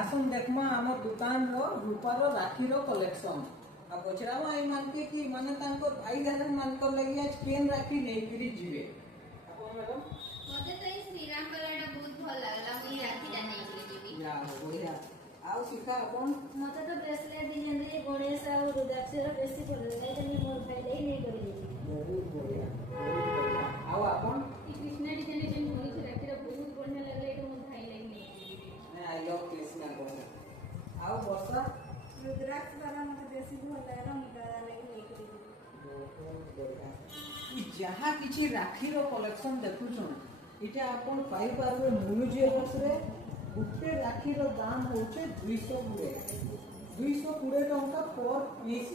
आसन देखमा आम दुकान रो रूपार राखी रो कलेक्शन आ पचरावा आई मानके कि माने तांको भाई दादा मानकर लगी आज केन राखी नै करी जिवे अपन मैडम मते तो ई श्रीराम कलरटा बहुत भल लागला मुई राखीटा नै करी जिबी या हो बढ़िया आउ शिखा अपन मते तो ब्रेसलेट डिजाइन रे गणेश और रुद्राक्षर बेसी भल लागला एटा मी मोर भाई ले नै करी बहुत बढ़िया आउ अपन ई कृष्ण डिजाइन जे होई छै राखीरा बहुत बढ़िया लागला एटा मोर भाई ले नै मैं आई लव कृष्णा बोल आउ वर्षा रुद्राक्ष वाला मते बेसी भल लागला मुटा लागै नै करी बहुत बढ़िया ई जहाँ किछि राखी रो कलेक्शन देखुछन इटा अपन पाई पारबे म्यूजियम्स रे गुटे राखी रो दाम होचे 220 टंका पर पीस